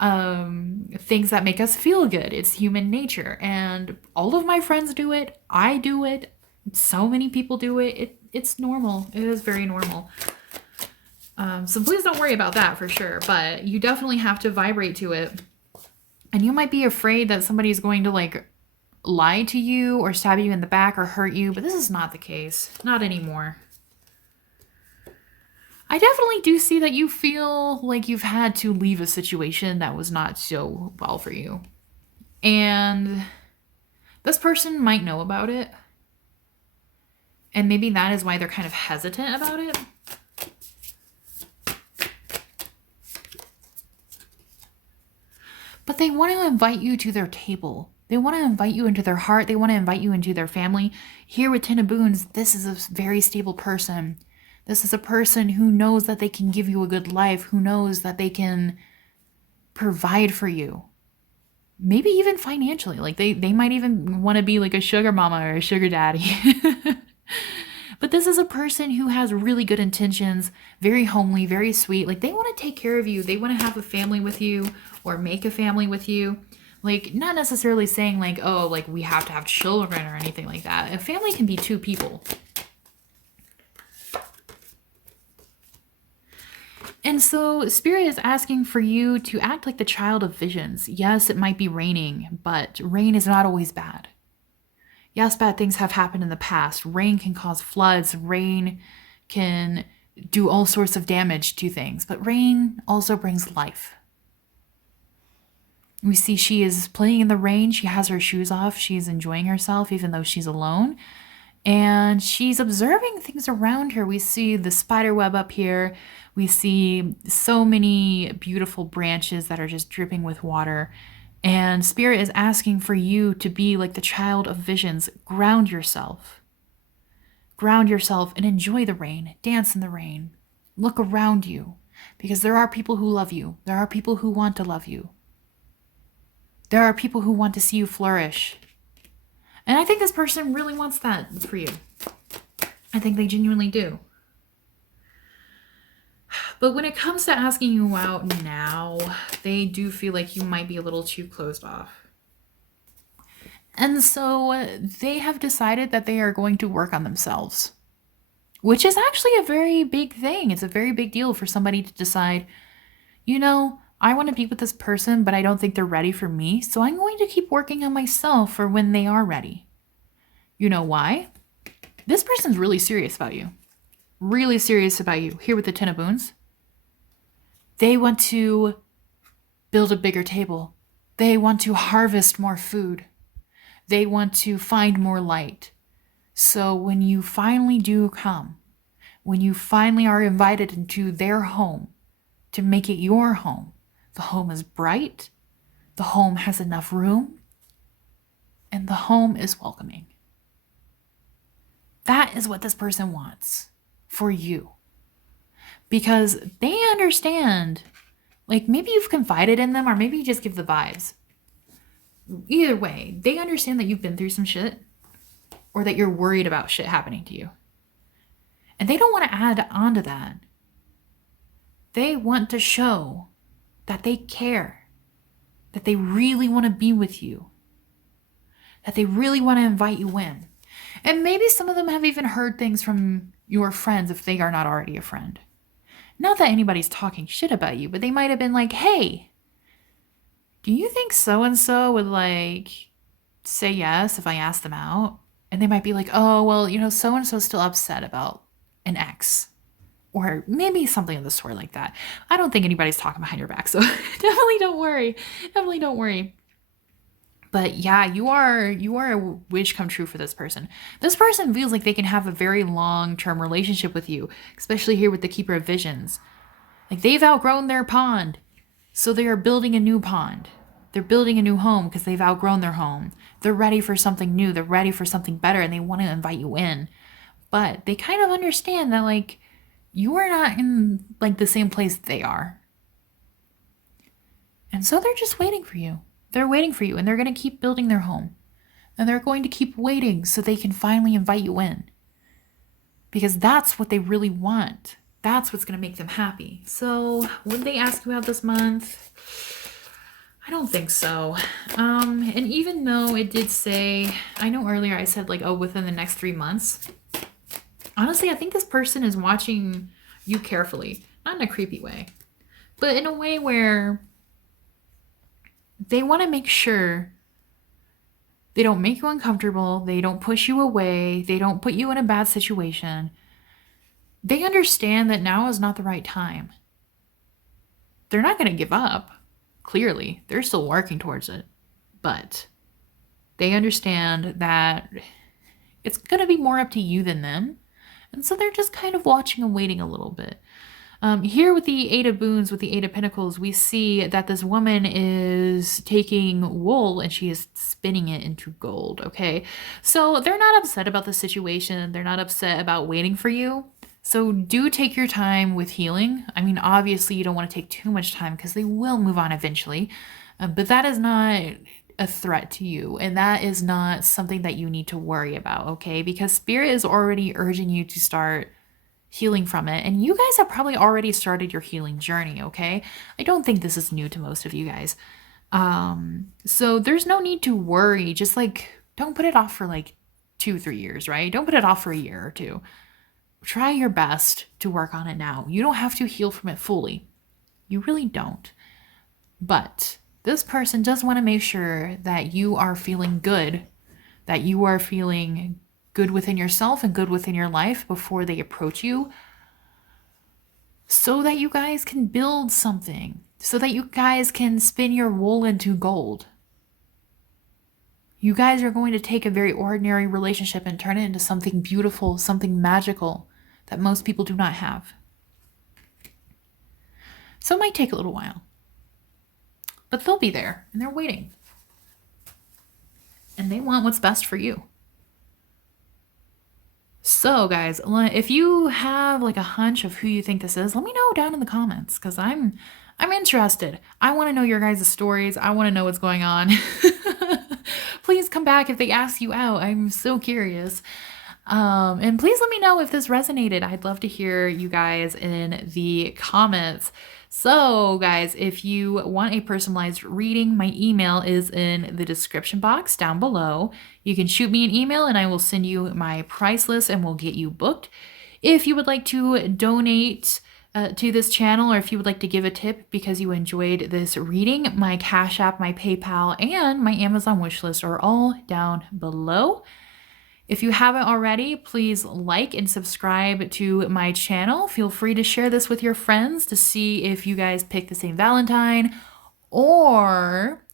things that make us feel good. It's human nature. And all of my friends do it. I do it. So many people do it. It's normal. It is very normal. So please don't worry about that for sure. But you definitely have to vibrate to it. And you might be afraid that somebody's going to like lie to you or stab you in the back or hurt you. But this is not the case. Not anymore. I definitely do see that you feel like you've had to leave a situation that was not so well for you. And this person might know about it. And maybe that is why they're kind of hesitant about it. But they want to invite you to their table. They want to invite you into their heart. They want to invite you into their family. Here with Ten of Boons, this is a very stable person. This is a person who knows that they can give you a good life, who knows that they can provide for you. Maybe even financially. Like they might even want to be like a sugar mama or a sugar daddy. But this is a person who has really good intentions, very homely, very sweet. Like they want to take care of you. They want to have a family with you or make a family with you. Like not necessarily saying like, oh, like we have to have children or anything like that. A family can be 2 people. And so Spirit is asking for you to act like the child of visions. Yes, it might be raining, but rain is not always bad. Yes, bad things have happened in the past. Rain can cause floods. Rain can do all sorts of damage to things, but rain also brings life. We see she is playing in the rain. She has her shoes off. She's enjoying herself, even though she's alone. And she's observing things around her. We see the spider web up here. We see so many beautiful branches that are just dripping with water. And Spirit is asking for you to be like the child of visions. Ground yourself. Ground yourself and enjoy the rain. Dance in the rain. Look around you, because there are people who love you. There are people who want to love you. There are people who want to see you flourish. And I think this person really wants that for you. I think they genuinely do. But when it comes to asking you out now, they do feel like you might be a little too closed off. And so they have decided that they are going to work on themselves, which is actually a very big thing. It's a very big deal for somebody to decide, you know, I want to be with this person, but I don't think they're ready for me. So I'm going to keep working on myself for when they are ready. You know why? This person's really serious about you. Really serious about you. Here with the Ten of Boons. They want to build a bigger table. They want to harvest more food. They want to find more light. So when you finally do come, when you finally are invited into their home to make it your home, the home is bright, the home has enough room, and the home is welcoming. That is what this person wants for you. Because they understand, like maybe you've confided in them or maybe you just give the vibes. Either way, they understand that you've been through some shit or that you're worried about shit happening to you. And they don't want to add on to that. They want to show that they care, that they really want to be with you, that they really want to invite you in. And maybe some of them have even heard things from your friends if they are not already a friend. Not that anybody's talking shit about you, but they might have been like, hey, do you think so-and-so would like say yes if I asked them out? And they might be like, oh, well, you know, so-and-so's still upset about an ex. Or maybe something of the sort like that. I don't think anybody's talking behind your back, so definitely don't worry. Definitely don't worry. But yeah, you are a wish come true for this person. This person feels like they can have a very long-term relationship with you, especially here with the Keeper of Visions. Like they've outgrown their pond, so they are building a new pond. They're building a new home because they've outgrown their home. They're ready for something new. They're ready for something better, and they want to invite you in. But they kind of understand that, like, you are not in, like, the same place they are. And so they're just waiting for you. They're waiting for you, and they're going to keep building their home. And they're going to keep waiting so they can finally invite you in. Because that's what they really want. That's what's going to make them happy. So, would they ask you out this month? I don't think so. And even though it did say, I know earlier I said like, oh, within the next 3 months. Honestly, I think this person is watching you carefully. Not in a creepy way, but in a way where they want to make sure they don't make you uncomfortable. They don't push you away. They don't put you in a bad situation. They understand that now is not the right time. They're not going to give up. Clearly, they're still working towards it. But they understand that it's going to be more up to you than them. And so they're just kind of watching and waiting a little bit. Here with the Eight of Boons, with the Eight of Pentacles, we see that this woman is taking wool and she is spinning it into gold, okay? So they're not upset about the situation. They're not upset about waiting for you. So do take your time with healing. I mean, obviously you don't want to take too much time because they will move on eventually. But that is not a threat to you. And that is not something that you need to worry about, okay? Because Spirit is already urging you to start healing from it. And you guys have probably already started your healing journey, okay? I don't think this is new to most of you guys. So there's no need to worry. Just like, don't put it off for like 2-3 years, right? Don't put it off for a year or two. try your best to work on it now. You don't have to heal from it fully. You really don't. But this person does want to make sure that you are feeling good, that you are feeling good within yourself and good within your life before they approach you, so that you guys can build something, so that you guys can spin your wool into gold. You guys are going to take a very ordinary relationship and turn it into something beautiful, something magical that most people do not have. So it might take a little while, but they'll be there and they're waiting. And they want what's best for you. So guys, if you have like a hunch of who you think this is, let me know down in the comments, because I'm interested. I want to know your guys' stories. I want to know what's going on. Please come back if they ask you out. I'm so curious. And please let me know if this resonated. I'd love to hear you guys in the comments. So guys, if you want a personalized reading, my email is in the description box down below. You can shoot me an email and I will send you my price list and we'll get you booked. If you would like to donate to this channel, or if you would like to give a tip because you enjoyed this reading, my Cash App, my PayPal, and my Amazon wishlist are all down below. If you haven't already, please like and subscribe to my channel. Feel free to share this with your friends to see if you guys pick the same Valentine, or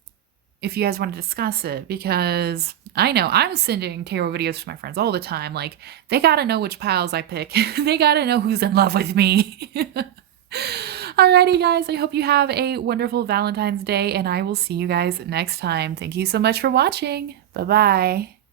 if you guys want to discuss it, because I know I'm sending tarot videos to my friends all the time. Like, they gotta know which piles I pick. They gotta know who's in love with me. Alrighty guys, I hope you have a wonderful Valentine's Day and I will see you guys next time. Thank you so much for watching. Bye-bye.